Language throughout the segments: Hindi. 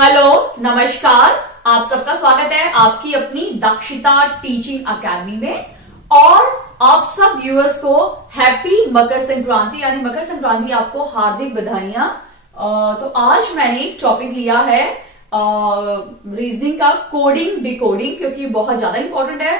हेलो, नमस्कार। आप सबका स्वागत है आपकी अपनी दक्षिता टीचिंग अकेडमी में। और आप सब व्यूअर्स को हैप्पी मकर संक्रांति, यानी मकर संक्रांति आपको हार्दिक बधाइयां। तो आज मैंने एक टॉपिक लिया है रीजनिंग का, कोडिंग डिकोडिंग, क्योंकि बहुत ज्यादा इंपॉर्टेंट है।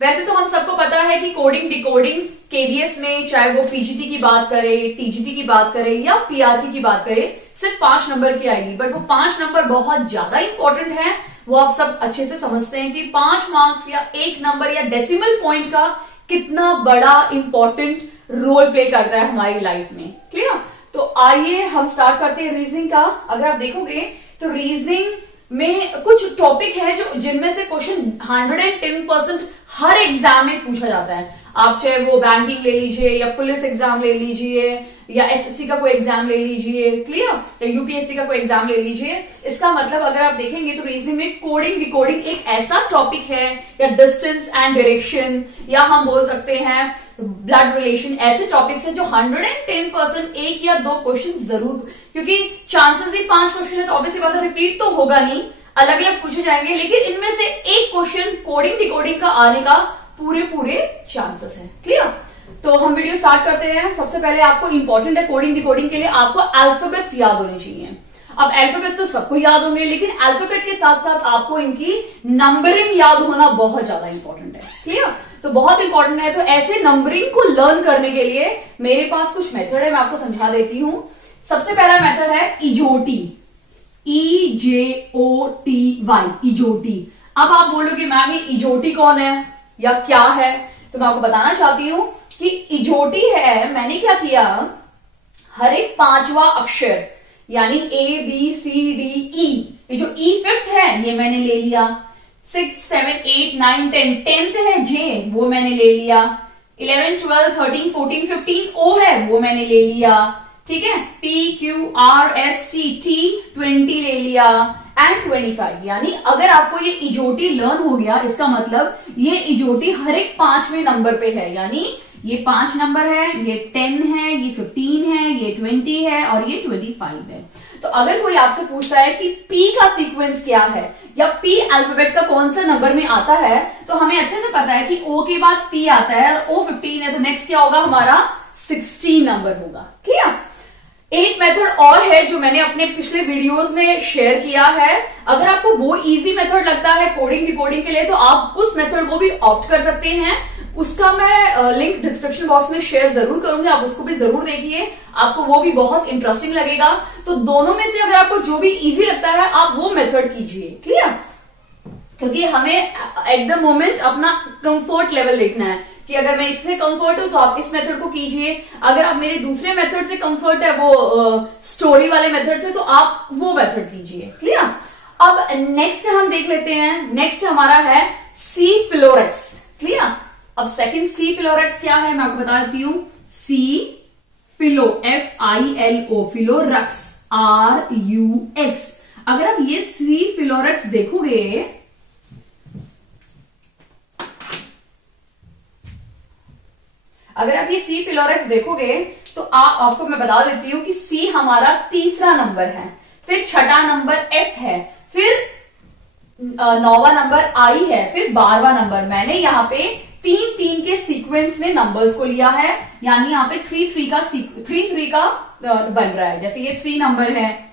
वैसे तो हम सबको पता है कि कोडिंग डिकोडिंग केवीएस में, चाहे वो पीजीटी की बात करे, टीजीटी की बात करे या पीआरटी की बात करे, सिर्फ 5 नंबर की आएगी। बट वो 5 नंबर बहुत ज्यादा इंपॉर्टेंट है। वो आप सब अच्छे से समझते हैं कि 5 मार्क्स या 1 नंबर या डेसिमल पॉइंट का कितना बड़ा इंपॉर्टेंट रोल प्ले करता है हमारी लाइफ में। क्लियर? तो आइए हम स्टार्ट करते हैं रीजनिंग का। अगर आप देखोगे तो रीजनिंग में कुछ टॉपिक है जो जिनमें से क्वेश्चन 110% हर एग्जाम में पूछा जाता है। आप चाहे वो बैंकिंग ले लीजिए या पुलिस एग्जाम ले लीजिए या एसएससी का कोई एग्जाम ले लीजिए, क्लियर, या यूपीएससी का कोई एग्जाम ले लीजिए। इसका मतलब अगर आप देखेंगे तो रीजनिंग में कोडिंग डिकोडिंग एक ऐसा टॉपिक है, या डिस्टेंस एंड डायरेक्शन, या हम बोल सकते हैं ब्लड रिलेशन, ऐसे टॉपिक्स हैं जो 110% एक या 2 क्वेश्चन जरूर, क्योंकि चांसेस ही 5 क्वेश्चन है तो ऑब्वियसली बात है रिपीट तो होगा नहीं, अलग अलग पूछे जाएंगे, लेकिन इनमें से एक क्वेश्चन कोडिंग डिकोडिंग का आने का पूरे चांसेस है। क्लियर? तो हम वीडियो स्टार्ट करते हैं। सबसे पहले आपको इंपॉर्टेंट है कोडिंग डिकोडिंग के लिए आपको अल्फाबेट्स याद होने चाहिए। अब अल्फाबेट्स तो सबको याद होंगे, लेकिन अल्फाबेट के साथ साथ आपको इनकी नंबरिंग याद होना बहुत ज्यादा इंपॉर्टेंट है। क्लियर? तो बहुत इंपॉर्टेंट है। तो ऐसे नंबरिंग को लर्न करने के लिए मेरे पास कुछ मेथड है, मैं आपको समझा देती हूं। सबसे पहला मेथड है इजोटी, EJOTY, इजोटी। अब आप बोलोगे मैम ये इजोटी कौन है या क्या है, तो मैं आपको बताना चाहती हूं कि इजोटी है, मैंने क्या किया, हर एक 5वां अक्षर यानी ABCDE, ये जो E 5th है ये मैंने ले लिया, 6, 7, 8, 9, 10, 10th है J, वो मैंने ले लिया, 11, 12, 13, 14, 15 O है, वो मैंने ले लिया, ठीक है, PQRST 20 ले लिया, एंड 25। यानी अगर आपको ये इजोटी लर्न हो गया, इसका मतलब ये इजोटी हर एक 5वें नंबर पे है। यानी ये 5 नंबर है, ये 10 है, ये 15 है, ये 20 है और ये 25 है। तो अगर कोई आपसे पूछता है कि P का सीक्वेंस क्या है या P अल्फाबेट का कौन सा नंबर में आता है, तो हमें अच्छे से पता है कि O के बाद P आता है और O 15 है, तो नेक्स्ट क्या होगा, हमारा 16 नंबर होगा। क्लियर? एक मेथड और है जो मैंने अपने पिछले वीडियोस में शेयर किया है। अगर आपको वो इजी मेथड लगता है कोडिंग डिकोडिंग के लिए, तो आप उस मेथड को भी ऑप्ट कर सकते हैं। उसका मैं लिंक डिस्क्रिप्शन बॉक्स में शेयर जरूर करूंगी, आप उसको भी जरूर देखिए, आपको वो भी बहुत इंटरेस्टिंग लगेगा। तो दोनों में से अगर आपको जो भी इजी लगता है आप वो मेथड कीजिए। क्लियर? क्योंकि हमें एट द मोमेंट अपना कंफर्ट लेवल देखना है कि अगर मैं इससे कंफर्ट हूं तो आप इस मेथड को कीजिए, अगर आप मेरे दूसरे मेथड से कंफर्ट है, वो स्टोरी वाले मेथड से, तो आप वो मेथड कीजिए। क्लियर? अब नेक्स्ट हम देख लेते हैं। नेक्स्ट हमारा है सी फिलोरेक्स। क्लियर? अब सेकंड सी फिलोरेक्स क्या है मैं आपको बता देती हूं। सी फिलो, FILO, फिलोरक्स, RUX। अगर आप ये सी फिलोरक्स देखोगे, अगर आप ये सी फिलोरेक्स देखोगे तो आपको मैं बता देती हूं कि सी हमारा तीसरा नंबर है, फिर छठा नंबर F है, फिर 9वां नंबर I है, फिर 12वां नंबर। मैंने यहाँ पे 3-3 के सीक्वेंस में नंबर्स को लिया है, यानी यहाँ पे 3-3 का बन रहा है। जैसे ये 3 नंबर है,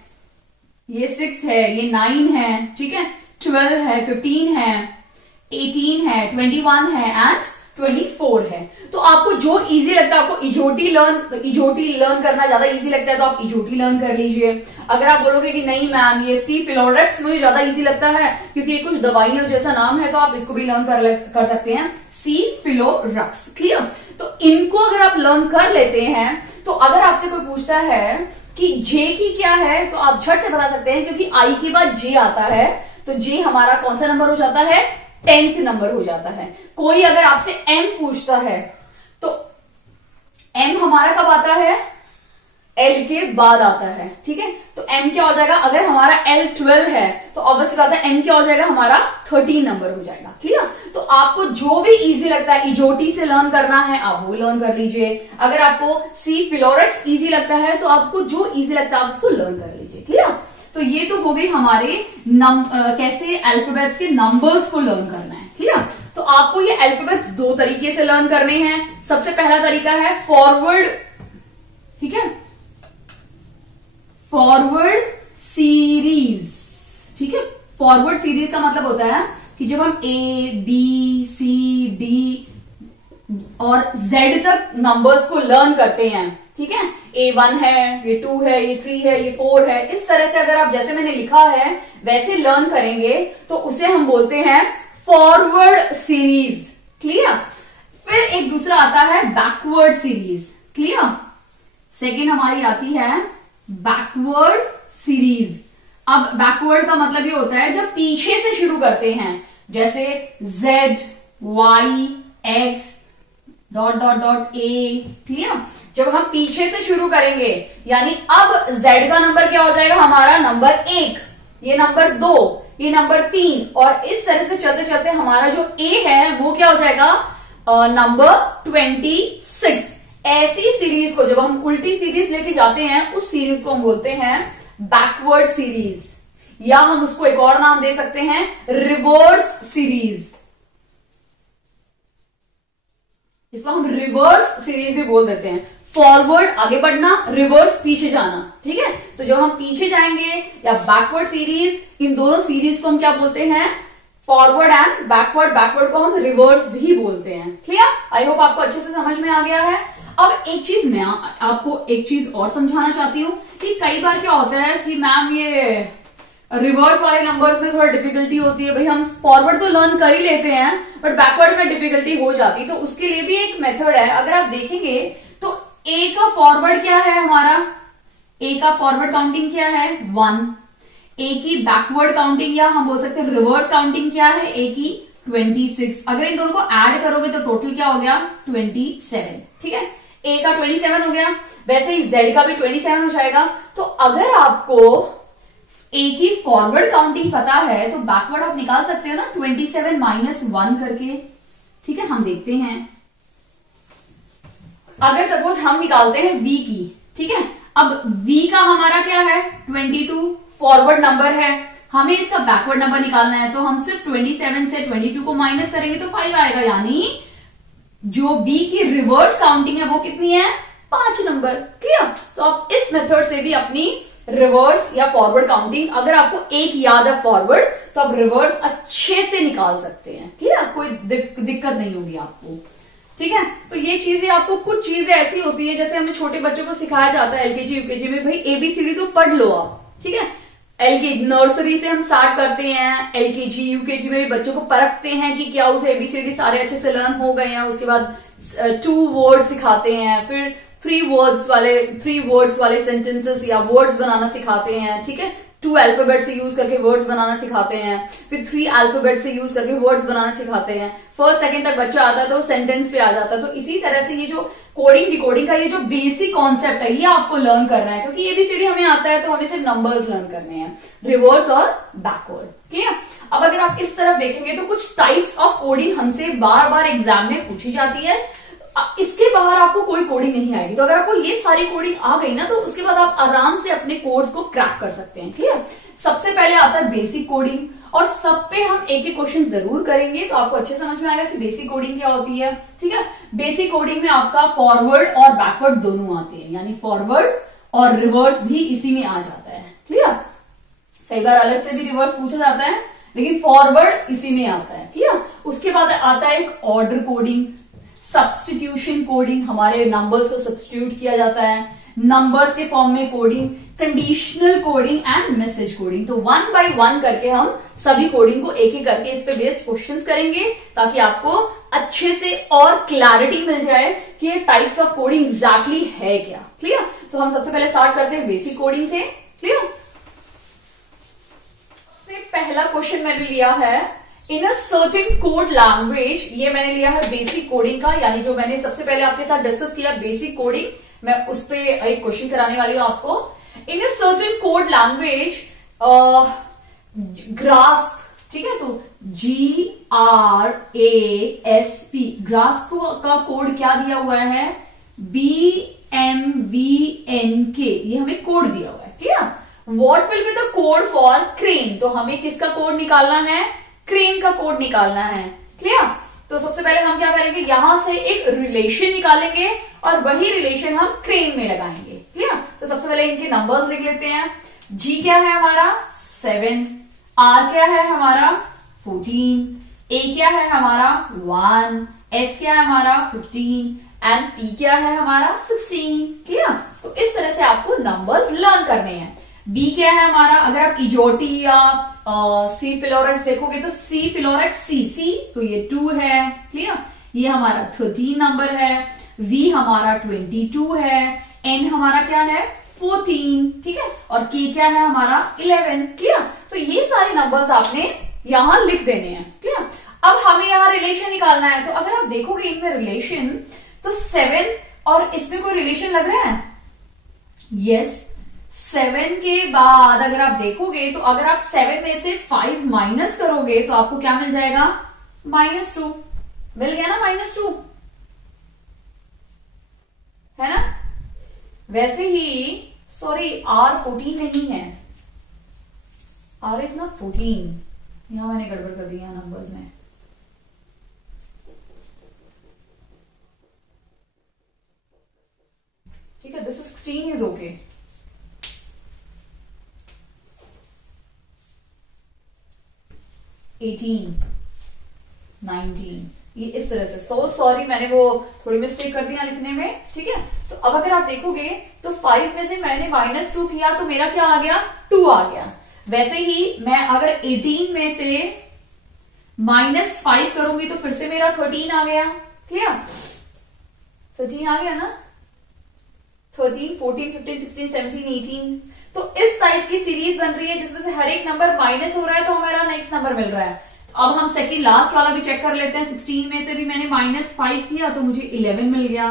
ये 6 है, ये 9 है, ठीक है, 12 है, 15 है, 18 है, 21 है एंड 24 है। तो आपको जो इजी लगता है, आपको इजोटी लर्न करना ज्यादा इजी लगता है तो आप इजोटी लर्न कर लीजिए। अगर आप बोलोगे कि नहीं मैम ये सी फिलोरेक्स मुझे ज्यादा इजी लगता है क्योंकि ये कुछ दवाइयों जैसा नाम है, तो आप इसको भी लर्न कर सकते हैं, सी फिलोरक्स। क्लियर? तो इनको अगर आप लर्न कर लेते हैं तो अगर आपसे कोई पूछता है कि जे की क्या है, तो आप झट से बता सकते हैं, क्योंकि आई के बाद जे आता है, तो जे हमारा कौन सा नंबर हो जाता है, 10th नंबर हो जाता है। कोई अगर आपसे एम पूछता है तो एम हमारा कब आता है, एल के बाद आता है, ठीक है। तो एम क्या हो जाएगा, अगर हमारा एल 12 है तो ऑब्वियसली बात है एम क्या हो जाएगा, हमारा 13 नंबर हो जाएगा। क्लियर? तो आपको जो भी इजी लगता है, इजोटी से लर्न करना है आप वो लर्न कर लीजिए। अगर आपको सी फिलोरेक्स इजी लगता है तो आपको जो इजी लगता है आप उसको लर्न कर लीजिए। क्लियर? तो ये तो हो गई हमारे कैसे अल्फाबेट्स के नंबर्स को लर्न करना है, ठीक है। तो आपको ये अल्फाबेट्स दो तरीके से लर्न करने हैं। सबसे पहला तरीका है फॉरवर्ड, ठीक है, फॉरवर्ड सीरीज, ठीक है। फॉरवर्ड सीरीज का मतलब होता है कि जब हम ए बी सी डी और जेड तक नंबर्स को लर्न करते हैं, ठीक है, A1 है, ये 2 है, ये 3 है, ये 4 है, इस तरह से अगर आप जैसे मैंने लिखा है वैसे लर्न करेंगे तो उसे हम बोलते हैं फॉरवर्ड सीरीज, क्लियर। फिर एक दूसरा आता है बैकवर्ड सीरीज, क्लियर। सेकेंड हमारी आती है बैकवर्ड सीरीज। अब बैकवर्ड का मतलब ये होता है जब पीछे से शुरू करते हैं, जैसे Z, Y, X, dot dot dot A, clear. जब हम पीछे से शुरू करेंगे यानी अब Z का नंबर क्या हो जाएगा हमारा नंबर 1, ये नंबर 2, ये नंबर 3 और इस तरह से चलते चलते हमारा जो A है वो क्या हो जाएगा नंबर 26। ऐसी सीरीज को जब हम उल्टी सीरीज लेके जाते हैं उस सीरीज को हम बोलते हैं बैकवर्ड सीरीज, या हम उसको एक और नाम दे सकते हैं रिवर्स सीरीज। इसको हम रिवर्स सीरीज भी बोल देते हैं। फॉरवर्ड आगे बढ़ना, रिवर्स पीछे जाना, ठीक है। तो जब हम पीछे जाएंगे या बैकवर्ड सीरीज, इन दोनों सीरीज को हम क्या बोलते हैं फॉरवर्ड एंड बैकवर्ड। बैकवर्ड को हम रिवर्स भी बोलते हैं, क्लियर। आई होप आपको अच्छे से समझ में आ गया है। अब एक चीज मैं आपको एक चीज और समझाना चाहती हूँ कि कई बार क्या होता है कि मैम ये रिवर्स वाले नंबर्स में थोड़ा डिफिकल्टी होती है। भाई हम फॉरवर्ड तो लर्न कर ही लेते हैं बट बैकवर्ड में डिफिकल्टी हो जाती है, तो उसके लिए भी एक मेथड है। अगर आप देखेंगे तो ए का फॉरवर्ड क्या है हमारा, ए का फॉरवर्ड काउंटिंग क्या है 1, ए की बैकवर्ड काउंटिंग या हम बोल सकते हैं रिवर्स काउंटिंग क्या है ए की 26। अगर इन दोनों को ऐड करोगे तो टोटल क्या हो गया 27, ठीक है। ए का 27 हो गया, वैसे ही जेड का भी 27 हो जाएगा। तो अगर आपको ए की फॉरवर्ड काउंटिंग पता है तो बैकवर्ड आप निकाल सकते हो ना 27 माइनस 1 करके, ठीक है। हम देखते हैं अगर सपोज हम निकालते हैं वी की, ठीक है। अब वी का हमारा क्या है 22 फॉरवर्ड नंबर है, हमें इसका बैकवर्ड नंबर निकालना है। तो हम सिर्फ 27 से 22 को माइनस करेंगे तो 5 आएगा, यानी जो वी की रिवर्स काउंटिंग है वो कितनी है 5 नंबर, क्लियर। तो आप इस मेथड से भी अपनी रिवर्स या फॉरवर्ड काउंटिंग, अगर आपको एक याद है फॉरवर्ड तो आप रिवर्स अच्छे से निकाल सकते हैं, क्लियर। कोई दिक्कत नहीं होगी आपको, ठीक है। तो ये चीजें आपको कुछ चीजें ऐसी होती है जैसे हमें छोटे बच्चों को सिखाया जाता है एलकेजी यूकेजी में, भाई एबीसीडी तो पढ़ लो आप, ठीक है। एलकेजी नर्सरी से हम स्टार्ट करते हैं, एलकेजी यूकेजी में भी बच्चों को परखते हैं कि क्या उसे एबीसीडी सारे अच्छे से लर्न हो गए हैं। उसके बाद 2 वर्ड सिखाते हैं, फिर 3 वर्ड्स वाले सेंटेंसेस या वर्ड्स बनाना सिखाते हैं, ठीक है। 2 अल्फाबेट से यूज करके वर्ड्स बनाना सिखाते हैं, फिर 3 अल्फाबेट से यूज करके वर्ड्स बनाना सिखाते हैं। फर्स्ट सेकंड तक बच्चा आता है तो सेंटेंस पे आ जाता है। तो इसी तरह से ये जो कोडिंग डिकोडिंग का ये जो बेसिक कॉन्सेप्ट है ये आपको लर्न करना है, क्योंकि एबीसीडी हमें आता है तो हमें सिर्फ नंबर्स लर्न करने हैं, रिवर्स और बैकवर्ड, क्लियर। अब अगर आप इस तरफ देखेंगे तो कुछ टाइप्स ऑफ कोडिंग हमसे बार बार एग्जाम में पूछी जाती है। इसके बाहर आपको कोई कोडिंग नहीं आएगी। तो अगर आपको ये सारी कोडिंग आ गई ना तो उसके बाद आप आराम से अपने कोड्स को क्रैक कर सकते हैं, क्लियर। सबसे पहले आता है बेसिक कोडिंग, और सब पे हम एक एक क्वेश्चन जरूर करेंगे तो आपको अच्छे समझ में आएगा कि बेसिक कोडिंग क्या होती है, ठीक है। बेसिक कोडिंग में आपका फॉरवर्ड और बैकवर्ड दोनों आते हैं, यानी फॉरवर्ड और रिवर्स भी इसी में आ जाता है, क्लियर। कई बार अलग से भी रिवर्स पूछा जाता है लेकिन फॉरवर्ड इसी में आता है, क्लियर। उसके बाद आता है एक ऑर्डर कोडिंग, सब्स्टिट्यूशन कोडिंग, हमारे नंबर्स को सब्स्टिट्यूट किया जाता है, नंबर्स के फॉर्म में coding, conditional coding and message coding. तो 1 बाय 1 करके हम सभी कोडिंग को एक एक करके इस पे बेस्ड क्वेश्चंस करेंगे ताकि आपको अच्छे से और क्लैरिटी मिल जाए कि ये टाइप्स ऑफ कोडिंग एग्जैक्टली है क्या, क्लियर। तो हम सबसे पहले स्टार्ट करते हैं बेसिक कोडिंग से, क्लियर। सबसे पहला क्वेश्चन मैंने लिया है इन अ सर्टेन कोड लैंग्वेज, ये मैंने लिया है बेसिक कोडिंग का, यानी जो मैंने सबसे पहले आपके साथ डिस्कस किया बेसिक कोडिंग, मैं उस पर एक क्वेश्चन कराने वाली हूं आपको। In a certain code language grasp, ठीक है। तो GRASP, ग्रास्प का कोड क्या दिया हुआ है BMVNK, ये हमें कोड दिया हुआ है, ठीक है। What will be the code for crane, तो हमें किसका कोड निकालना है, क्रेन का कोड निकालना है। क्लियर? तो सबसे पहले हम क्या करेंगे, यहां से एक रिलेशन निकालेंगे और वही रिलेशन हम क्रेन में लगाएंगे। क्लियर? तो सबसे पहले इनके नंबर्स लिख लेते हैं। जी क्या है हमारा 7, आर क्या है हमारा 14, ए क्या है हमारा 1, एस क्या है हमारा 15 एंड पी क्या है हमारा 16। क्लियर? तो इस तरह से आपको नंबर्स लर्न करने हैं। बी क्या है हमारा, अगर आप इजोटी या सी फिलोरेक्स देखोगे तो सी फिलोरेक्स सी, तो ये 2 है। क्लियर? ये हमारा 13 नंबर है। वी हमारा 22 है। एन हमारा क्या है 14। ठीक है? और के क्या है हमारा 11। क्लियर? तो ये सारे नंबर्स आपने यहां लिख देने हैं। क्लियर? अब हमें यहां रिलेशन निकालना है। तो अगर आप देखोगे इनमें रिलेशन, तो 7 और इसमें कोई रिलेशन लग रहा है? यस। 7 के बाद अगर आप देखोगे तो अगर आप 7 में से 5 माइनस करोगे तो आपको क्या मिल जाएगा, -2 मिल गया ना, -2 है ना। वैसे ही सॉरी R 14 नहीं है, R इज नॉट 14, यहां मैंने गड़बड़ कर दिया नंबर्स में। ठीक है, दिस 16 इज ओके। एटीन 19, ये इस तरह से। सो सॉरी, मैंने वो थोड़ी मिस्टेक कर दी ना लिखने में। ठीक है? तो अब अगर आप देखोगे तो 5 में से मैंने -2 किया तो मेरा क्या आ गया, 2 आ गया। वैसे ही मैं अगर 18 में से -5 करूंगी तो फिर से मेरा 13 आ गया। क्लियर? 13 आ गया ना, 13, 14, 15, 16, 17, 18। तो इस टाइप की सीरीज बन रही है जिसमें से हर एक नंबर माइनस हो रहा है तो हमारा नेक्स्ट नंबर मिल रहा है। तो अब हम सेकंड लास्ट वाला भी चेक कर लेते हैं। 16 में से भी मैंने -5 किया तो मुझे 11 मिल गया।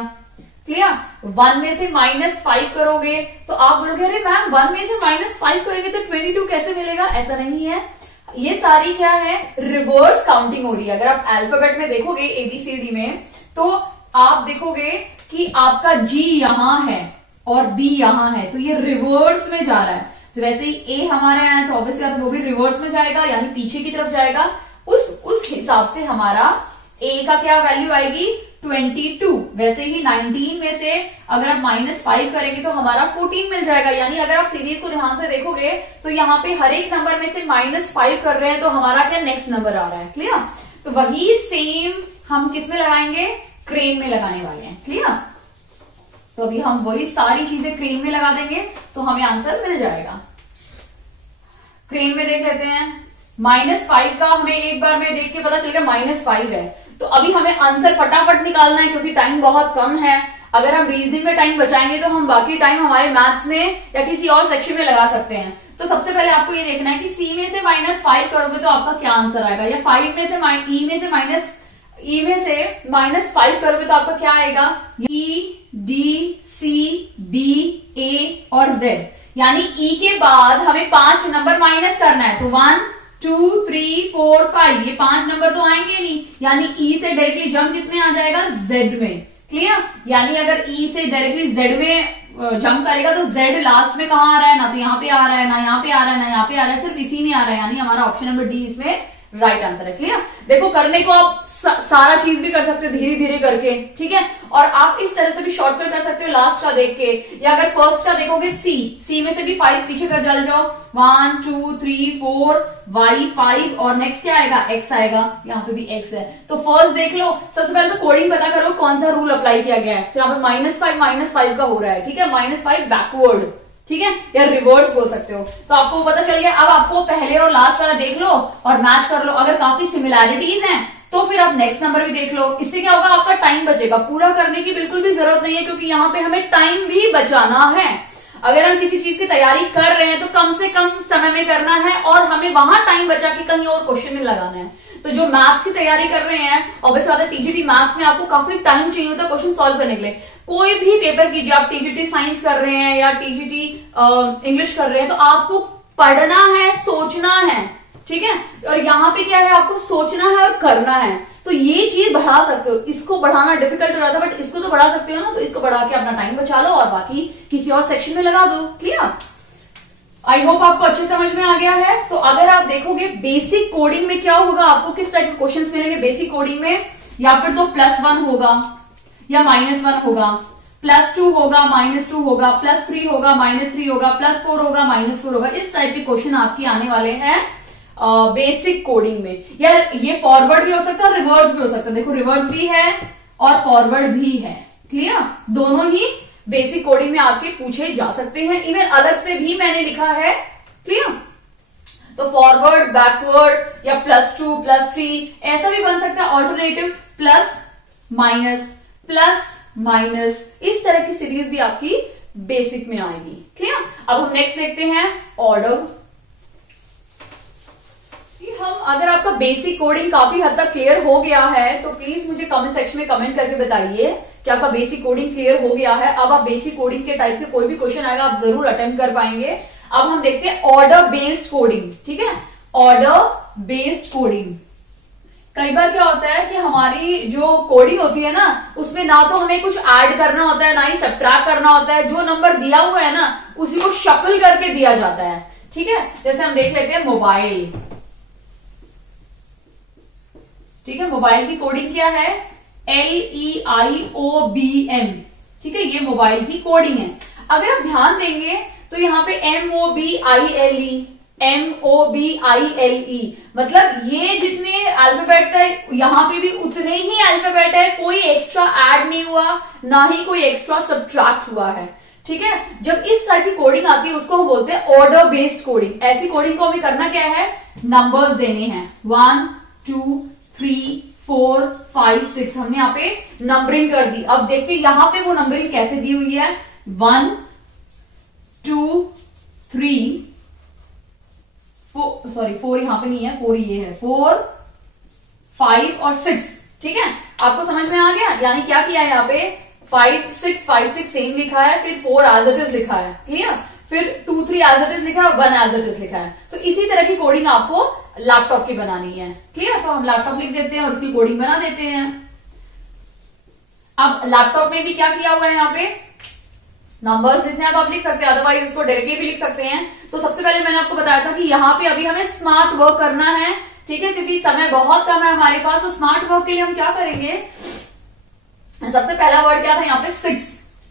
क्लियर? 1 में से -5 करोगे तो आप बोलोगे अरे मैम 1 में से -5 करोगे तो 22 कैसे मिलेगा? ऐसा नहीं है, ये सारी क्या है, रिवर्स काउंटिंग हो रही है। अगर आप अल्फाबेट में देखोगे ABCD में तो आप देखोगे कि आपका G यहां है और B यहां है, तो ये रिवर्स में जा रहा है। तो वैसे ही A हमारे यहाँ है तो ऑब्वियसली वो भी रिवर्स में जाएगा, यानी पीछे की तरफ जाएगा। उस हिसाब से हमारा A का क्या वैल्यू आएगी, 22। वैसे ही 19 में से अगर आप -5 करेंगे तो हमारा 14 मिल जाएगा। यानी अगर आप सीरीज को ध्यान से देखोगे तो यहाँ पे हर एक नंबर में से -5 कर रहे हैं तो हमारा क्या नेक्स्ट नंबर आ रहा है। क्लियर? तो वही सेम हम किस में लगाएंगे, क्रेन में लगाने वाले हैं। क्लियर? तो अभी हम वही सारी चीजें क्रेन में लगा देंगे तो हमें आंसर मिल जाएगा। क्रेन में देख लेते हैं। -5 का हमें एक बार में देख के पता चल गया -5 है। तो अभी हमें आंसर फटाफट निकालना है क्योंकि टाइम बहुत कम है। अगर हम रीजनिंग में टाइम बचाएंगे तो हम बाकी टाइम हमारे मैथ्स में या किसी और सेक्शन में लगा सकते हैं। तो सबसे पहले आपको ये देखना है कि C में से -5 करोगे तो आपका क्या आंसर आएगा, या 5 में से E में से -5 करोगे तो आपका क्या आएगा, E, D, C, B, A और Z। यानी E के बाद हमें 5 नंबर माइनस करना है। तो 1, 2, 3, 4, 5 ये 5 नंबर तो आएंगे नहीं, यानी E से डायरेक्टली जंप किसमें आ जाएगा, Z में। क्लियर? यानी अगर E से डायरेक्टली Z में जंप करेगा तो Z लास्ट में कहां आ रहा है, ना तो यहाँ पे आ रहा है, ना यहाँ पे आ रहा है, ना यहाँ पे आ रहा है, सिर्फ इसी में आ रहा है। यानी हमारा ऑप्शन नंबर डी इसमें राइट आंसर है। क्लियर? देखो करने को आप सारा चीज भी कर सकते हो धीरे धीरे करके। ठीक है? और आप इस तरह से भी शॉर्टकट कर सकते हो लास्ट का देख के, या अगर फर्स्ट का देखोगे C में से भी 5 पीछे कर डाल जाओ, 1, 2, 3, 4, Y 5 और नेक्स्ट क्या आएगा, X आएगा। यहाँ पे भी X है। तो फर्स्ट देख लो, सबसे पहले तो कोडिंग पता करो कौन सा रूल अप्लाई किया गया है। तो यहाँ पे -5 का हो रहा है। ठीक है? -5 बैकवर्ड, ठीक है, या रिवर्स बोल सकते हो। तो आपको पता चल गया। अब आपको पहले और लास्ट वाला देख लो और मैच कर लो। अगर काफी सिमिलैरिटीज हैं तो फिर आप नेक्स्ट नंबर भी देख लो। इससे क्या होगा, आपका टाइम बचेगा। पूरा करने की बिल्कुल भी जरूरत नहीं है क्योंकि यहाँ पे हमें टाइम भी बचाना है। अगर हम किसी चीज की तैयारी कर रहे हैं तो कम से कम समय में करना है और हमें वहां टाइम बचा के कहीं और क्वेश्चन में लगाना है। तो जो मैथ्स की तैयारी कर रहे हैं, ऑब्वियसली टीजीटी मैथ्स में आपको काफी टाइम चाहिए होता है क्वेश्चन सॉल्व करने के लिए। कोई भी पेपर कीजिए, आप टीजीटी साइंस कर रहे हैं या टीजीटी इंग्लिश कर रहे हैं, तो आपको पढ़ना है, सोचना है। ठीक है? और यहाँ पे क्या है, आपको सोचना है और करना है। तो ये चीज बढ़ा सकते हो। इसको बढ़ाना डिफिकल्ट हो रहा था बट इसको तो बढ़ा सकते हो ना। तो इसको बढ़ा के अपना टाइम बचा लो और बाकी किसी और सेक्शन में लगा दो। क्लियर? आई होप आपको अच्छे समझ में आ गया है। तो अगर आप देखोगे बेसिक कोडिंग में क्या होगा, आपको किस टाइप के क्वेश्चंस मिलेंगे बेसिक कोडिंग में, या फिर तो +1 होगा या -1 होगा, +2 होगा, -2 होगा, +3 होगा, -3 होगा, +4 होगा, -4 होगा। इस टाइप के क्वेश्चन आपके आने वाले हैं बेसिक कोडिंग में। यार ये फॉरवर्ड भी हो सकता है, रिवर्स भी हो सकता है। देखो रिवर्स भी है और फॉरवर्ड भी है, क्लियर, दोनों ही बेसिक कोडिंग में आपके पूछे जा सकते हैं। इवन अलग से भी मैंने लिखा है, क्लियर। तो फॉरवर्ड, बैकवर्ड या +2, +3 ऐसा भी बन सकता है, ऑल्टरनेटिव, प्लस माइनस, इस तरह की सीरीज भी आपकी बेसिक में आएगी, क्लियर। अब हम नेक्स्ट देखते हैं ऑर्डर। हम अगर आपका बेसिक कोडिंग काफी हद तक क्लियर हो गया है तो प्लीज मुझे कमेंट सेक्शन में कमेंट करके बताइए कि आपका बेसिक कोडिंग क्लियर हो गया है। अब आप बेसिक कोडिंग के टाइप के कोई भी क्वेश्चन आएगा आप जरूर अटेम्प्ट कर पाएंगे। अब हम देखते हैं ऑर्डर बेस्ड कोडिंग, ठीक है, ऑर्डर बेस्ड कोडिंग। कई बार क्या होता है कि हमारी जो कोडिंग होती है ना उसमें ना तो हमें कुछ ऐड करना होता है ना ही सब्ट्रैक्ट करना होता है, जो नंबर दिया हुआ है ना उसी को शफल करके दिया जाता है, ठीक है। जैसे हम देख लेते हैं मोबाइल, ठीक है, मोबाइल की कोडिंग क्या है, LEIOBM, ठीक है, ये मोबाइल की कोडिंग है। अगर आप ध्यान देंगे तो यहाँ पे MOBILE, मतलब ये जितने अल्फाबेट्स है यहाँ पे भी उतने ही अल्फाबेट है, कोई एक्स्ट्रा ऐड नहीं हुआ ना ही कोई एक्स्ट्रा सब्ट्रैक्ट हुआ है, ठीक है। जब इस टाइप की कोडिंग आती है उसको हम बोलते हैं ऑर्डर बेस्ड कोडिंग। ऐसी कोडिंग को हमें करना क्या है, नंबर्स देने हैं 1 2 3 4 5 6, हमने यहाँ पे नंबरिंग कर दी। अब देखते हैं यहाँ पे वो नंबरिंग कैसे दी हुई है, 1 2 3 4 यहाँ पे नहीं है, 4 ये है, 4 5 और 6, ठीक है। आपको समझ में आ गया, यानी क्या किया है यहाँ पे 5 6 सेम लिखा है, फिर 4 एज इट इज लिखा है, क्लियर, फिर 2 3 एज इट इज लिखा है, 1 एज इट इज लिखा है। तो इसी तरह की कोडिंग आपको लैपटॉप की बनानी है, क्लियर। तो हम लैपटॉप लिख देते हैं और उसकी कोडिंग बना देते हैं। अब लैपटॉप में भी क्या किया हुआ है, यहाँ पे नंबर्स लिखने हैं तो आप लिख सकते हैं, अदरवाइज इसको डायरेक्टली भी लिख सकते हैं। तो सबसे पहले मैंने आपको बताया था कि यहाँ पे अभी हमें स्मार्ट वर्क करना है, ठीक है, क्योंकि समय बहुत कम है हमारे पास। तो स्मार्ट वर्क के लिए हम क्या करेंगे, सबसे पहला वर्ड क्या था यहाँ पे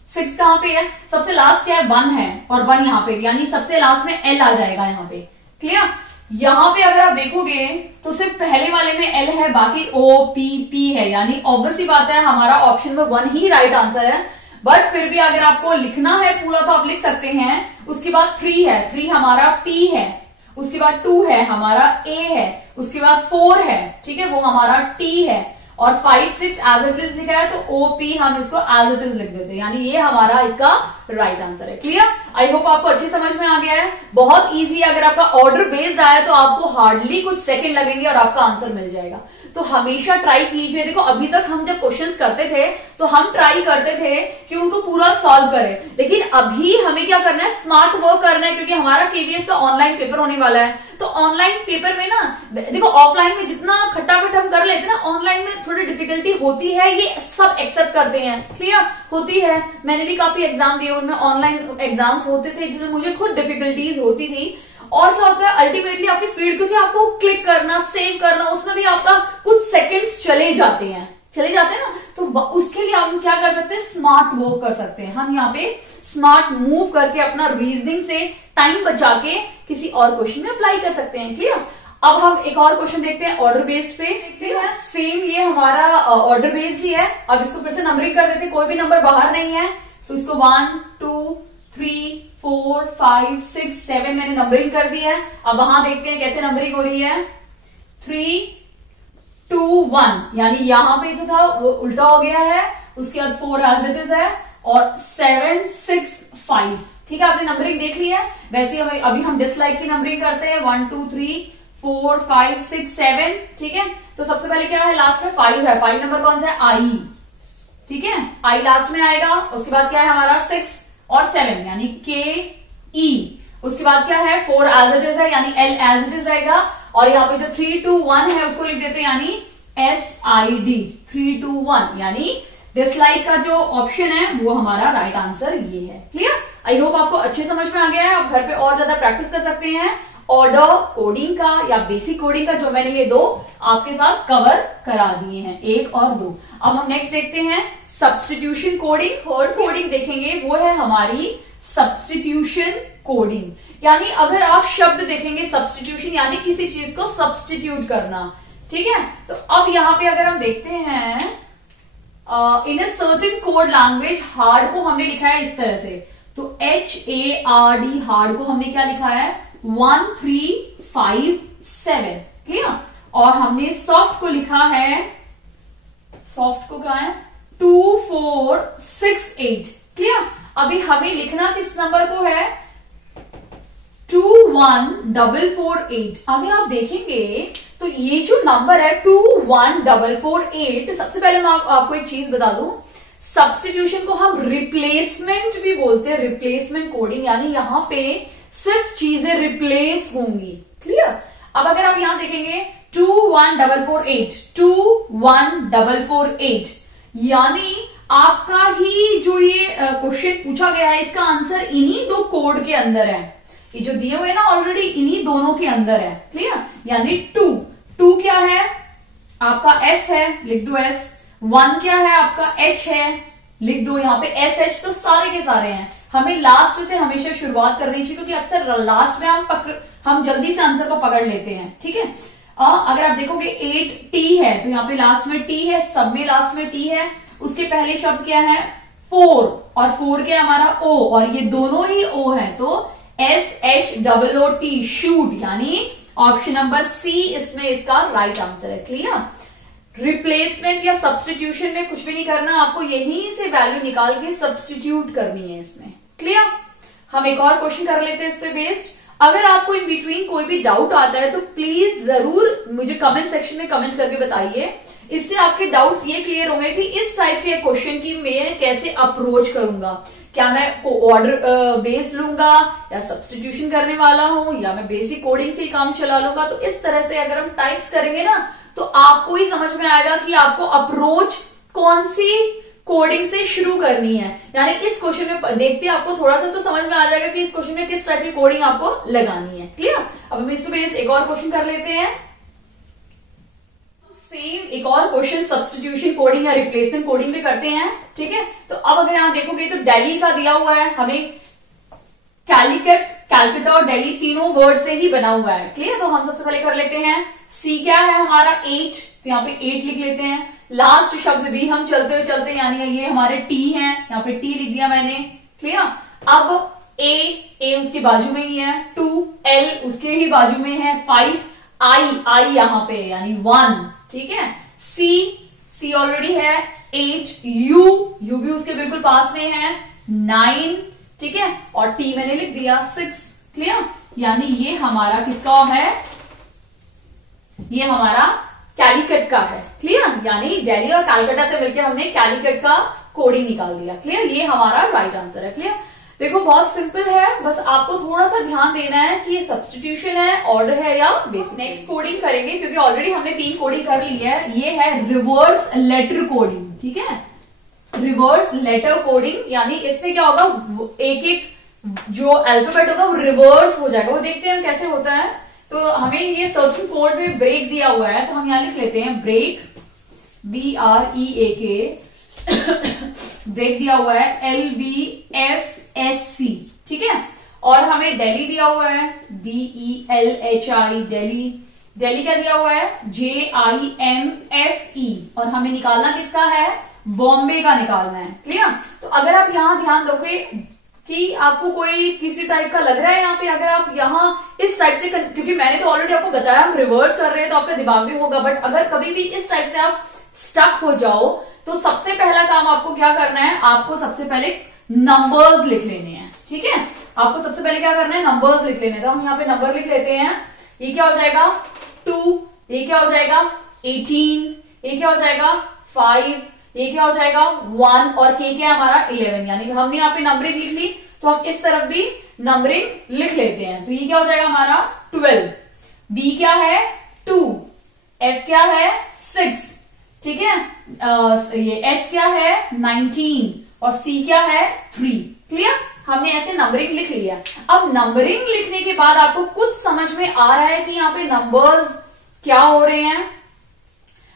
6 कहां पे है, सबसे लास्ट क्या है 1 है, और 1 यहाँ पे, यानी सबसे लास्ट में L आ जाएगा यहाँ पे, क्लियर। यहाँ पे अगर आप देखोगे तो सिर्फ पहले वाले में L है, बाकी OPP है, यानी ऑब्वियसली बात है हमारा ऑप्शन में 1 ही राइट आंसर है। बट फिर भी अगर आपको लिखना है पूरा तो आप लिख सकते हैं। उसके बाद 3 है, 3 हमारा P है, उसके बाद 2 है हमारा A है, उसके बाद 4 है, ठीक है, वो हमारा T है, और 5 6 एज इट इज लिखा है तो OP हम इसको एज इट इज लिख देते हैं, यानी ये हमारा इसका राइट आंसर है, क्लियर। आई होप आपको अच्छी समझ में आ गया है। बहुत इजी है, अगर आपका ऑर्डर बेस्ड आया तो आपको हार्डली कुछ सेकंड लगेंगे और आपका आंसर मिल जाएगा। तो हमेशा ट्राई कीजिए। देखो अभी तक हम जब क्वेश्चंस करते थे तो हम ट्राई करते थे कि उनको पूरा सॉल्व करें, लेकिन अभी हमें क्या करना है, स्मार्ट वर्क करना है, क्योंकि हमारा KVS का ऑनलाइन पेपर होने वाला है। तो ऑनलाइन पेपर में ना देखो, ऑफलाइन में जितना खट्टापट हम कर लेते हैं ना, ऑनलाइन में थोड़ी डिफिकल्टी होती है, ये सब एक्सेप्ट करते हैं, क्लियर, होती है। मैंने भी काफी एग्जाम दिए, उनमें ऑनलाइन एग्जाम्स होते थे जिसमें मुझे खुद डिफिकल्टीज होती थी। और क्या होता है, अल्टीमेटली आपकी स्पीड, क्योंकि आपको क्लिक करना, सेव करना, उसमें भी आपका कुछ सेकंड्स चले जाते हैं ना, तो उसके लिए हम क्या कर सकते हैं, स्मार्ट वर्क कर सकते हैं। हम यहाँ पे स्मार्ट मूव करके अपना रीजनिंग से टाइम बचा के किसी और क्वेश्चन में अप्लाई कर सकते हैं, क्लियर। अब हम एक और क्वेश्चन देखते हैं ऑर्डर बेस्ड पे, देखते हैं सेम ये हमारा ऑर्डर बेस्ड ही है। अब इसको फिर से नंबरिंग कर देते हैं, कोई भी नंबर बाहर नहीं है तो इसको 1 2 3 4 5 6 7 मैंने नंबरिंग कर दी है। अब वहां देखते हैं कैसे नंबरिंग हो रही है, 3 2 1, यानी यहां पे जो था वो उल्टा हो गया है, उसके बाद 4 एज इट इज है, और 7 6 5, ठीक है, आपने नंबरिंग देख ली है। वैसे अभी हम डिसलाइक की नंबरिंग करते हैं, 1 2 3 4 5 6 7, ठीक है। तो सबसे पहले क्या है, लास्ट में 5 है, 5 नंबर कौन सा है, I, ठीक है, I लास्ट में आएगा। उसके बाद क्या है हमारा 6 और 7, यानी KE। उसके बाद क्या है 4 एज इट इज है, यानी L एज इट इज रहेगा, और यहाँ पे जो 3 2 1 है उसको लिख देते हैं, यानी SID, 3 2 1, यानी डिसलाइक का जो ऑप्शन है वो हमारा राइट आंसर ये है। क्लियर? आई होप आपको अच्छे समझ में आ गया है। आप घर पे और ज्यादा प्रैक्टिस कर सकते हैं ऑर्डर कोडिंग का या बेसिक कोडिंग का, जो मैंने ये 2 आपके साथ कवर करा दिए हैं, 1 और 2। अब हम नेक्स्ट देखते हैं सब्स्टिट्यूशन कोडिंग। थर्ड कोडिंग देखेंगे, वो है हमारी सब्स्टिट्यूशन कोडिंग। यानी अगर आप शब्द देखेंगे सब्स्टिट्यूशन यानी किसी चीज को सब्स्टिट्यूट करना। ठीक है, तो अब यहां पे अगर हम देखते हैं in a certain code language, hard को हमने लिखा है इस तरह से, तो HARD हार्ड को हमने क्या लिखा है 1 3 5 7। क्लियर? और हमने सॉफ्ट को लिखा है, सॉफ्ट को क्या है 2 4 6 8। क्लियर? अभी हमें लिखना किस नंबर को है 2 1 4 4 8। अगर आप देखेंगे तो ये जो नंबर है 2 1 4 4 8, सबसे पहले मैं आपको एक चीज बता दूं, सब्स्टिट्यूशन को हम रिप्लेसमेंट भी बोलते हैं, रिप्लेसमेंट कोडिंग, यानी यहां पे सिर्फ चीजें रिप्लेस होंगी। क्लियर? अब अगर आप यहां देखेंगे 2 1 4 4 8, 2 1 4 4 8, यानी आपका ही जो ये क्वेश्चन पूछा गया है इसका आंसर इन्हीं 2 कोड के अंदर है। ये जो दिए हुए हैं ना ऑलरेडी इन्हीं दोनों के अंदर है। क्लियर? यानी 2 क्या है आपका S है, लिख दो S। 1 क्या है आपका H है, लिख दो यहां पे SH। तो सारे के सारे हैं। हमें लास्ट से हमेशा शुरुआत करनी चाहिए, क्योंकि अक्सर लास्ट में हम जल्दी से आंसर को पकड़ लेते हैं। ठीक है, अगर आप देखोगे 8T है तो यहाँ पे लास्ट में T है, सब में लास्ट में T है। उसके पहले शब्द क्या है 4, और 4 क्या है हमारा O, और ये दोनों ही O है, तो SHOOT शूट, यानी ऑप्शन नंबर C इसमें इसका राइट आंसर है। क्लियर? रिप्लेसमेंट या सब्स्टिट्यूशन में कुछ भी नहीं करना, आपको यहीं से वैल्यू निकाल के सब्स्टिट्यूट करनी है इसमें। क्लियर? हम एक और क्वेश्चन कर लेते हैं इस पे बेस्ड। अगर आपको इन बिटवीन कोई भी डाउट आता है तो प्लीज जरूर मुझे कमेंट सेक्शन में कमेंट करके बताइए। इससे आपके डाउट्स ये क्लियर होंगे कि इस टाइप के क्वेश्चन की मैं कैसे अप्रोच करूंगा। क्या मैं ऑर्डर बेस्ड लूंगा, या सब्स्टिट्यूशन करने वाला हूं, या मैं बेसिक कोडिंग से ही काम चला लूंगा। तो इस तरह से अगर हम टाइप्स करेंगे ना तो आपको ही समझ में आएगा कि आपको अप्रोच कौन सी कोडिंग से शुरू करनी है। यानी इस क्वेश्चन में देखते आपको थोड़ा सा तो समझ में आ जाएगा कि इस क्वेश्चन में किस टाइप की कोडिंग आपको लगानी है। क्लियर? अब हम इस पे बेस्ड एक और क्वेश्चन कर लेते हैं। सेम एक और क्वेश्चन सब्स्टिट्यूशन कोडिंग या रिप्लेसमेंट कोडिंग में करते हैं। ठीक है, तो अब अगर यहां देखोगे तो दिल्ली का दिया हुआ है, हमें कैलिकट, कैलकाटा और दिल्ली तीनों वर्ड से ही बना हुआ है। क्लियर? तो हम सबसे पहले कर लेते हैं सी क्या है हमारा 8, तो यहाँ पे 8 लिख लेते हैं। लास्ट शब्द भी हम चलते हुए चलते, यानी ये हमारे टी है, यहाँ पे टी लिख दिया मैंने। क्लियर? अब ए उसके बाजू में ही है, 2 एल उसके ही बाजू में है, 5 आई यहाँ पे यानी 1। ठीक है, सी ऑलरेडी है, 8 यू भी उसके बिल्कुल पास में है, 9। ठीक है, और टी मैंने लिख दिया 6। क्लियर? यानी ये हमारा किसका है, ये हमारा कैलिकट का है। क्लियर? यानी दिल्ली और कैलकाटा से मिलकर हमने कैलिकट का कोडिंग निकाल दिया। क्लियर? ये हमारा राइट आंसर है। क्लियर? देखो बहुत सिंपल है, बस आपको थोड़ा सा ध्यान देना है कि ये सब्स्टिट्यूशन है, ऑर्डर है या बेसिक। नेक्स्ट कोडिंग करेंगे क्योंकि ऑलरेडी हमने 3 कोडिंग कर ली है। ये है रिवर्स लेटर कोडिंग। ठीक है, रिवर्स लेटर कोडिंग, यानी इसमें क्या होगा, एक एक जो अल्फाबेट होगा वो रिवर्स हो जाएगा। वो देखते हैं हम कैसे होता है। तो हमें ये सर्किट कोड में ब्रेक दिया हुआ है, तो हम यहां लिख लेते हैं ब्रेक, BREAK, ब्रेक दिया हुआ है LBFSC। ठीक है, और हमें दिल्ली दिया हुआ है DELHI, दिल्ली का दिया हुआ है JIMFE, और हमें निकालना किसका है, बॉम्बे का निकालना है। क्लियर? तो अगर आप यहां ध्यान दोगे कि आपको कोई किसी टाइप का लग रहा है यहाँ पे, अगर आप यहां इस टाइप से, क्योंकि मैंने तो ऑलरेडी आपको बताया हम रिवर्स कर रहे हैं तो आपका दिमाग में होगा, बट अगर कभी भी इस टाइप से आप स्टक हो जाओ तो सबसे पहला काम आपको क्या करना है, आपको सबसे पहले नंबर्स लिख लेने हैं। ठीक है, आपको सबसे पहले क्या करना है, नंबर्स लिख लेने हैं। तो हम यहाँ पे नंबर लिख लेते हैं। ये क्या हो जाएगा 2, ये क्या हो जाएगा 18, ये क्या हो जाएगा 5, ये क्या हो जाएगा 1, और के क्या है हमारा 11। यानी कि हमने यहाँ पे नंबरिंग लिख ली तो हम इस तरफ भी नंबरिंग लिख लेते हैं। तो ये क्या हो जाएगा हमारा 12, बी क्या है 2, एफ क्या है 6, ठीक है। ये S क्या है 19 और C क्या है 3। क्लियर, हमने ऐसे नंबरिंग लिख लिया। अब नंबरिंग लिखने के बाद आपको कुछ समझ में आ रहा है कि यहाँ पे नंबर्स क्या हो रहे हैं।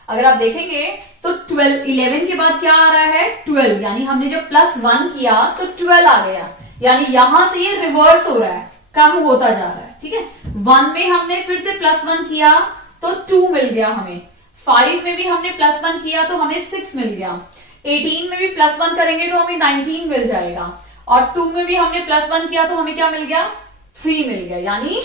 अगर आप देखेंगे तो 11 के बाद क्या आ रहा है 12, यानी हमने जब +1 किया तो 12 आ गया, यानी यहां से ये रिवर्स हो रहा है, कम होता जा रहा है। ठीक है, 1 में हमने फिर से +1 किया तो 2 मिल गया हमें, 5 में भी हमने +1 किया तो हमें 6 मिल गया, 18 में भी +1 करेंगे तो हमें 19 मिल जाएगा, और 2 में भी हमने +1 किया तो हमें क्या मिल गया 3 मिल गया। यानी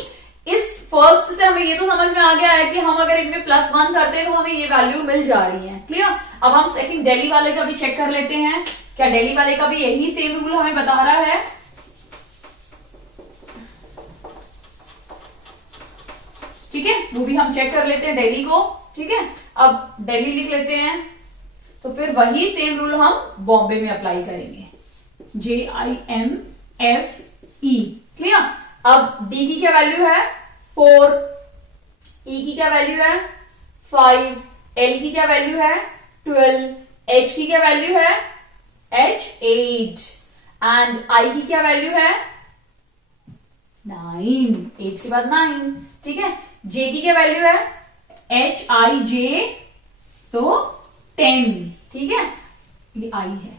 इस फर्स्ट से हमें ये तो समझ में आ गया है कि हम अगर इनमें +1 करते हैं तो हमें ये वैल्यू मिल जा रही है। क्लियर, अब हम सेकंड दिल्ली वाले का भी चेक कर लेते हैं, क्या दिल्ली वाले का भी यही सेम रूल हमें बता रहा है। ठीक है, वो भी हम चेक कर लेते हैं दिल्ली को। ठीक है, अब दिल्ली लिख लेते हैं, तो फिर वही सेम रूल हम बॉम्बे में अप्लाई करेंगे, JIMFE। क्लियर, अब D की क्या वैल्यू है 4, E की क्या वैल्यू है 5, L की क्या वैल्यू है 12, H की क्या वैल्यू है H 8 एंड I की क्या वैल्यू है 9, 8 के बाद 9। ठीक है, J की क्या वैल्यू है HIJ तो 10। ठीक है, ये I है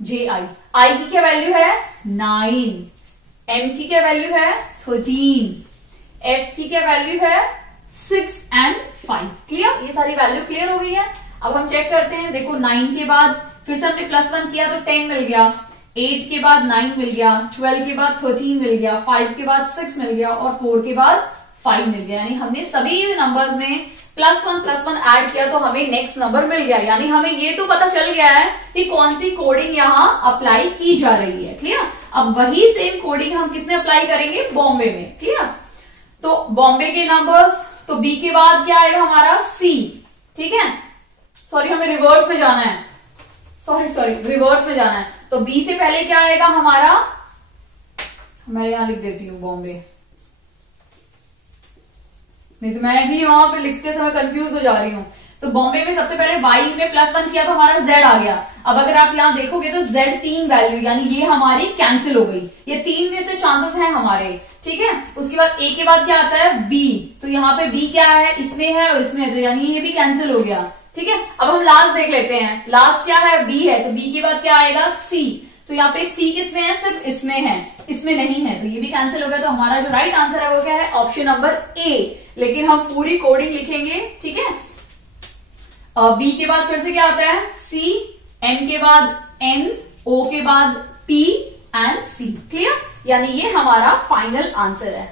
JI, I की क्या वैल्यू है 9, M की क्या वैल्यू है 13, F की क्या वैल्यू है 6 एंड 5। क्लियर, ये सारी वैल्यू क्लियर हो गई है। अब हम चेक करते हैं, देखो 9 के बाद फिर से हमने +1 किया तो 10 मिल गया, 8 के बाद 9 मिल गया, 12 के बाद 13 मिल गया, 5 के बाद 6 मिल गया और 4 के बाद 5 मिल गया। यानी हमने सभी नंबर्स में +1 ऐड किया तो हमें नेक्स्ट नंबर मिल गया। यानी हमें ये तो पता चल गया है कि कौन सी कोडिंग यहां अप्लाई की जा रही है। क्लियर, अब वही सेम कोडिंग हम किसमें अप्लाई करेंगे बॉम्बे में। क्लियर, तो बॉम्बे के नंबर्स, तो B के बाद क्या आएगा हमारा C। ठीक है, सॉरी हमें रिवर्स में जाना है, सॉरी रिवर्स में जाना है। तो B से पहले क्या आएगा हमारा, मैं यहां लिख देती हूं बॉम्बे, नहीं तो मैं भी वहां पे लिखते समय कंफ्यूज हो जा रही हूं। तो बॉम्बे में सबसे पहले Y में +1 किया तो हमारा Z आ गया। अब अगर आप यहां देखोगे तो Z 3 वैल्यू, यानी ये हमारी कैंसिल हो गई, ये 3 में से चांसेस हैं हमारे। ठीक है, उसके बाद A के बाद क्या आता है B, तो यहाँ पे B क्या है इसमें है और इसमें है, तो यानी ये भी कैंसिल हो गया। ठीक है, अब हम लास्ट देख लेते हैं, लास्ट क्या है B है, तो B के बाद क्या आएगा C, तो यहाँ पे C किसमें है सिर्फ इसमें है, इसमें नहीं है, तो ये भी कैंसिल हो गया। तो हमारा जो राइट आंसर है वो क्या है ऑप्शन नंबर A। लेकिन हम पूरी कोडिंग लिखेंगे। ठीक है, B के बाद फिर से क्या आता है C, M के बाद N, O के बाद P एंड C। क्लियर, यानी ये हमारा फाइनल आंसर है।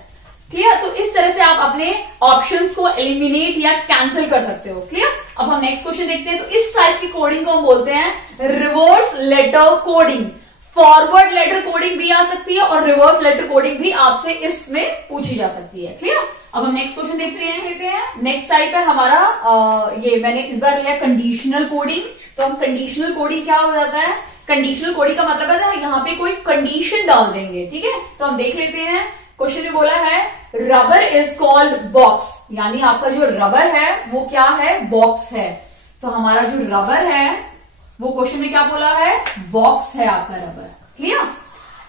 क्लियर, तो इस तरह से आप अपने ऑप्शंस को एलिमिनेट या कैंसिल कर सकते हो। क्लियर, अब हम नेक्स्ट क्वेश्चन देखते हैं। तो इस टाइप की कोडिंग को हम बोलते हैं reverse letter coding. Forward letter coding भी आ सकती है और रिवर्स लेटर कोडिंग भी आपसे इसमें पूछी जा सकती है। क्लियर, अब हम नेक्स्ट क्वेश्चन देखते हैं। नेक्स्ट टाइप है हमारा ये मैंने इस बार लिया कंडीशनल कोडिंग। तो हम कंडीशनल कोडिंग क्या हो जाता है, कंडीशनल कोडिंग का मतलब है यहाँ पे कोई कंडीशन डाल देंगे। ठीक है, तो हम देख लेते हैं। क्वेश्चन में बोला है रबर इज कॉल्ड बॉक्स, यानी आपका जो रबर है वो क्या है बॉक्स है। तो हमारा जो रबर है वो क्वेश्चन में क्या बोला है बॉक्स है आपका rubber. Clear,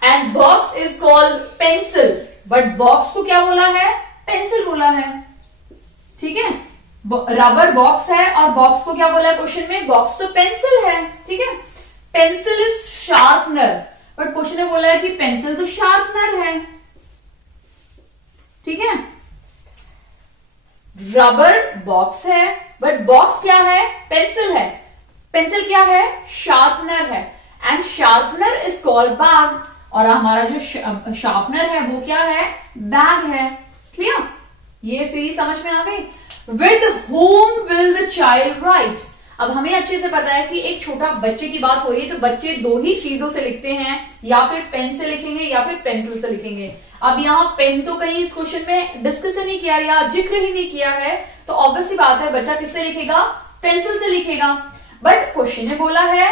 and box is called pencil, but box को क्या बोला है पेंसिल बोला है। ठीक है, रबर बॉक्स है और बॉक्स को क्या बोला है क्वेश्चन में, बॉक्स तो पेंसिल है। ठीक है, pencil is sharpener, but question में बोला है कि पेंसिल तो शार्पनर है। ठीक है, रबर बॉक्स है बट बॉक्स क्या है पेंसिल है, पेंसिल क्या है शार्पनर है, and sharpener is called bag, और हमारा जो शार्पनर है वो क्या है बैग है। क्लियर, ये सीरीज समझ में आ गई। With home will the child right, अब हमें अच्छे से पता है कि एक छोटा बच्चे की बात हो रही है, तो बच्चे दो ही चीजों से लिखते हैं, या फिर पेन से लिखेंगे या फिर पेंसिल से लिखेंगे। अब यहाँ पेन तो कहीं इस क्वेश्चन में डिस्कस ही नहीं किया या जिक्र ही नहीं किया है, तो ऑब्वियस सी बात है बच्चा किससे लिखेगा पेंसिल से लिखेगा। बट क्वेश्चन में बोला है,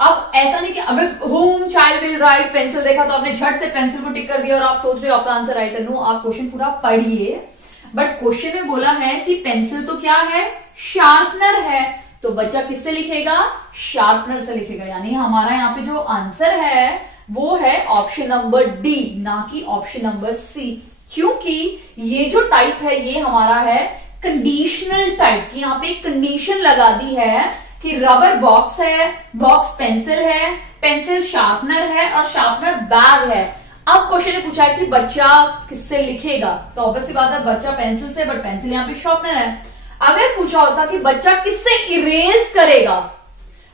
अब ऐसा नहीं कि अब home child will write pencil देखा तो आपने झट से पेंसिल को टिक कर दिया और आप सोच रहे हो आपका आंसर राइट है। नो, आप क्वेश्चन पूरा पढ़िए। बट क्वेश्चन में बोला है कि पेंसिल तो क्या है शार्पनर है, तो बच्चा किससे लिखेगा? शार्पनर से लिखेगा। यानी हमारा यहाँ पे जो आंसर है वो है ऑप्शन नंबर डी, ना कि ऑप्शन नंबर सी। क्योंकि ये जो टाइप है ये हमारा है कंडीशनल टाइप की। यहाँ पे एक कंडीशन लगा दी है कि रबर बॉक्स है, बॉक्स पेंसिल है, पेंसिल शार्पनर है और शार्पनर बैग है। अब क्वेश्चन ने पूछा है कि बच्चा किससे लिखेगा, तो ऑब्वियसली बात है बच्चा पेंसिल से, बट पेंसिल यहाँ पे शार्पनर है। अगर पूछा होता कि बच्चा किससे इरेज करेगा,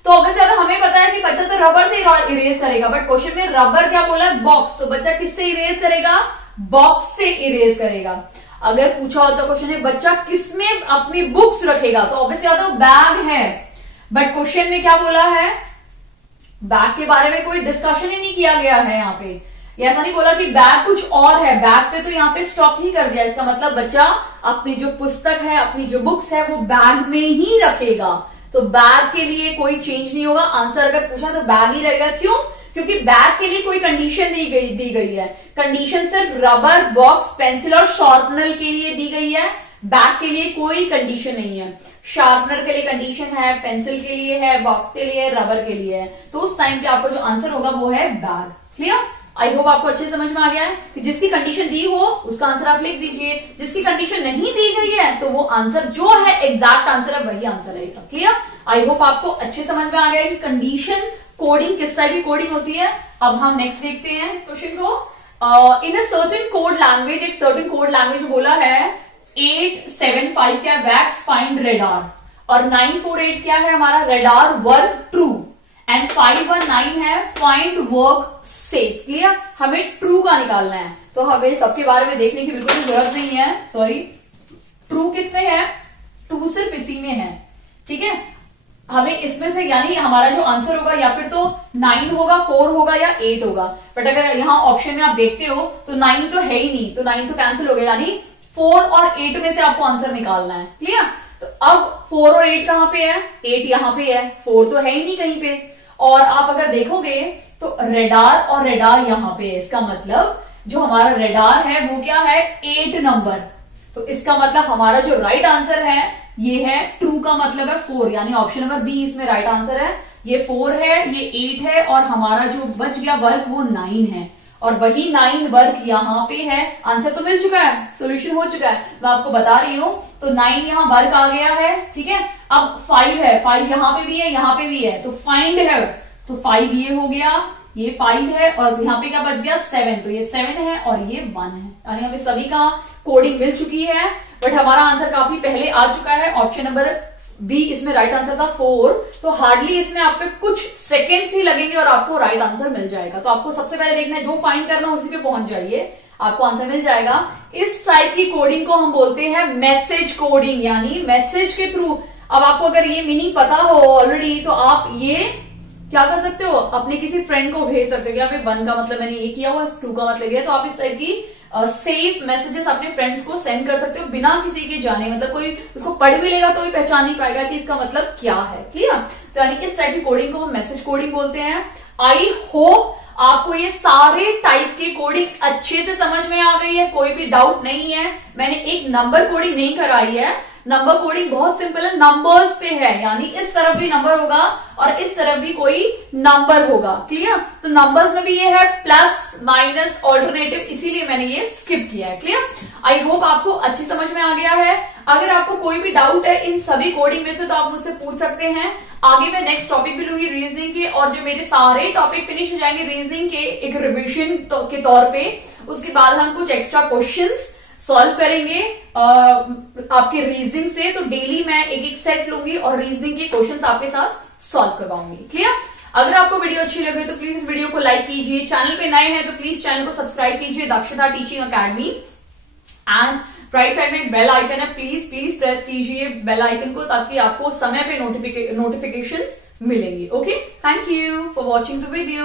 तो ऑब्वियसली हमें पता है कि बच्चा तो रबर से इरेज करेगा, बट क्वेश्चन में रबर क्या बोला है? बॉक्स। तो बच्चा किससे इरेज करेगा? बॉक्स से इरेज करेगा। अगर पूछा होता क्वेश्चन में बच्चा किसमें अपनी बुक्स रखेगा, तो ऑब्वियसली आता है बैग है, बट क्वेश्चन में क्या बोला है? बैग के बारे में कोई डिस्कशन ही नहीं किया गया है। यहाँ पे ऐसा नहीं बोला कि बैग कुछ और है, बैग पे तो यहाँ पे स्टॉप ही कर दिया। इसका मतलब बच्चा अपनी जो पुस्तक है, अपनी जो बुक्स है वो बैग में ही रखेगा। तो बैग के लिए कोई चेंज नहीं होगा। आंसर अगर पूछा तो बैग ही रहेगा। क्यों? क्योंकि बैग के लिए कोई कंडीशन दी गई है। कंडीशन सिर्फ रबर, बॉक्स, पेंसिल और शार्पनर के लिए दी गई है। बैग के लिए कोई कंडीशन नहीं है। शार्पनर के लिए कंडीशन है, पेंसिल के लिए है, बॉक्स के लिए है, रबर के लिए है। तो उस टाइम पे आपका जो आंसर होगा वो है बैग। क्लियर? आई होप आपको अच्छे समझ में आ गया है कि जिसकी कंडीशन दी हो उसका आंसर आप लिख दीजिए, जिसकी कंडीशन नहीं दी गई है तो वो आंसर जो है एग्जैक्ट आंसर है वही आंसर रहेगा। क्लियर? आई होप आपको अच्छे समझ में आ गया है कि कंडीशन कोडिंग किस टाइप की कोडिंग होती है। अब हम नेक्स्ट देखते हैं इस क्वेश्चन को। इन अ सर्टेन कोड लैंग्वेज, एक सर्टेन कोड लैंग्वेज बोला है 875 क्या वैक्स फाइंड रेडार, और 948 क्या है हमारा? रेडार वर्क ट्रू, एंड 519 है फाइंड वर्क सेफ। क्लियर? हमें ट्रू का निकालना है, तो हमें सबके बारे में देखने की बिल्कुल जरूरत नहीं है। सॉरी, ट्रू किसमें है? ट्रू सिर्फ इसी में है। ठीक है, हमें इसमें से यानी हमारा जो आंसर होगा या फिर तो 9 होगा, 4 होगा या 8 होगा। बट अगर यहाँ ऑप्शन में आप देखते हो तो 9 तो है ही नहीं, तो 9 तो कैंसिल हो गया। यानी 4 और 8 में से आपको आंसर निकालना है। क्लियर? तो अब 4 और 8 कहां पे है? 8 यहां पे है, 4 तो है ही नहीं कहीं पे। और आप अगर देखोगे तो रेडार और रेडार यहां पे है। इसका मतलब जो हमारा रेडार है वो क्या है? 8 नंबर। तो इसका मतलब हमारा जो राइट आंसर है ये है ट्रू का मतलब है 4, यानी ऑप्शन नंबर बी इसमें राइट आंसर है। ये 4 है, ये 8 है और हमारा जो बच गया वर्क वो 9 है, और वही 9 वर्क यहाँ पे है। आंसर तो मिल चुका है, सोल्यूशन हो चुका है, मैं आपको बता रही हूं। तो 9 यहाँ वर्क आ गया है। ठीक है, अब 5 है, 5 यहाँ पे भी है, यहाँ पे भी है, तो फाइंड है, तो 5 ये हो गया, ये 5 है, और यहाँ पे क्या बच गया? 7। तो ये 7 है और ये 1 है, यानी हमें सभी का कोडिंग मिल चुकी है। बट हमारा आंसर काफी पहले आ चुका है। ऑप्शन नंबर बी इसमें राइट आंसर था 4, तो हार्डली इसमें आपके कुछ सेकेंड्स ही लगेंगे और आपको राइट आंसर मिल जाएगा। तो आपको सबसे पहले देखना है, जो फाइंड करना है उसी पे पहुंच जाइए, आपको आंसर मिल जाएगा। इस टाइप की कोडिंग को हम बोलते हैं मैसेज कोडिंग, यानी मैसेज के थ्रू। अब आपको अगर ये मीनिंग पता हो ऑलरेडी तो आप ये क्या कर सकते हो? अपने किसी फ्रेंड को भेज सकते हो कि आप 1 का मतलब मैंने ये किया हुआ, 2 का मतलब ये। तो आप इस टाइप की सेफ मैसेजेस अपने फ्रेंड्स को सेंड कर सकते हो बिना किसी के जाने। मतलब कोई उसको पढ़ भी लेगा तो भी पहचान नहीं पाएगा कि इसका मतलब क्या है। क्लियर? तो यानी इस टाइप की कोडिंग को हम मैसेज कोडिंग बोलते हैं। आई होप आपको ये सारे टाइप की कोडिंग अच्छे से समझ में आ गई है, कोई भी डाउट नहीं है। मैंने एक नंबर कोडिंग नहीं कराई है, नंबर कोडिंग बहुत सिंपल है, नंबर्स पे है, यानी इस तरफ भी नंबर होगा और इस तरफ भी कोई नंबर होगा। क्लियर? तो नंबर्स में भी ये है प्लस माइनस ऑल्टरनेटिव, इसीलिए मैंने ये स्किप किया है। क्लियर? आई होप आपको अच्छी समझ में आ गया है। अगर आपको कोई भी डाउट है इन सभी कोडिंग में से तो आप मुझसे पूछ सकते हैं। आगे मैं नेक्स्ट टॉपिक भी लूंगी रीजनिंग के, और जब मेरे सारे टॉपिक फिनिश हो जाएंगे रीजनिंग के एक रिविजन के तौर पे, उसके बाद हम कुछ एक्स्ट्रा क्वेश्चंस सॉल्व करेंगे आपके रीजनिंग से। तो डेली मैं एक एक सेट लूंगी और रीजनिंग के क्वेश्चंस आपके साथ सॉल्व करवाऊंगी। क्लियर? अगर आपको वीडियो अच्छी लगे तो प्लीज इस वीडियो को लाइक कीजिए, चैनल पे नए हैं तो प्लीज चैनल को सब्सक्राइब कीजिए, दक्षता teaching academy. And right side में एक बेल आइकन है, प्लीज प्लीज प्रेस कीजिए बेल आइकन को, ताकि आपको समय पे नोटिफिकेशंस मिलेंगी। Okay, thank you for watching the video.